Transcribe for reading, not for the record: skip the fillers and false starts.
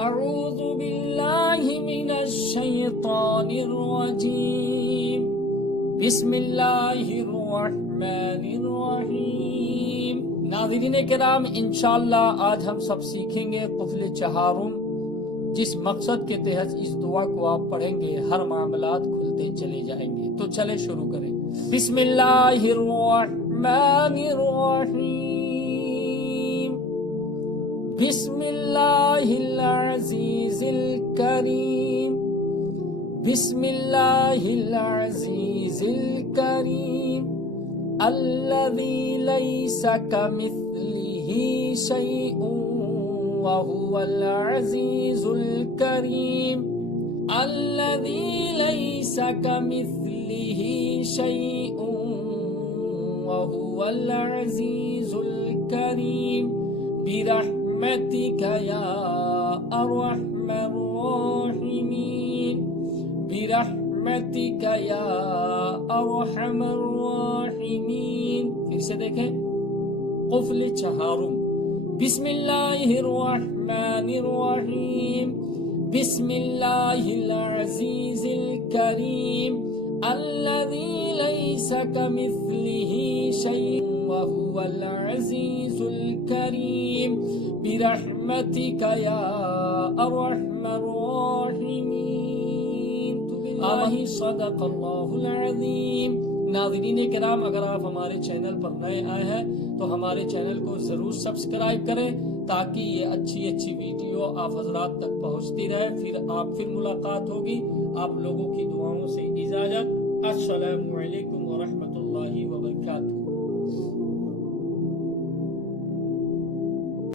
اعوذ باللہ من الشیطان الرجیم بسم اللہ الرحمن الرحیم۔ ناظرین کرام، انشاءاللہ آج ہم سب سیکھیں گے قفل چہارم، جس مقصد کے تحت اس دعا کو آپ پڑھیں گے ہر معاملات کھلتے چلے جائیں گے۔ تو چلے شروع کریں۔ بسم اللہ الرحمن الرحیم، بسم اللہ العزیز الکریم، بسم اللہ العزیز الکریم، الذی لیس کمثلہ شیء وهو العزیز الکریم، الذی لیس کمثلہ شیء وهو العزیز الکریم، برحمتک یا ارحم الراحمین، برحمتک یا ارحم الراحمین۔ پھر سے دیکھیں، قفل چہارم، بسم اللہ الرحمن الرحیم، بسم اللہ العزیز الکریم، الذی لیس کمثلہ شیء وهو العزیز الکریم، برحمتک یا ارحم الراحمین۔ آمین، صدق اللہ العظیم۔ ناظرین کرام، اگر آپ ہمارے چینل پر نئے آئے ہیں تو ہمارے چینل کو ضرور سبسکرائب کریں تاکہ یہ اچھی ویڈیو آپ حضرات تک پہنچتی رہے۔ پھر ملاقات ہوگی۔ آپ لوگوں کی دعاؤں سے اجازت۔ السلام علیکم ورحمۃ اللہ وبرکاتہ۔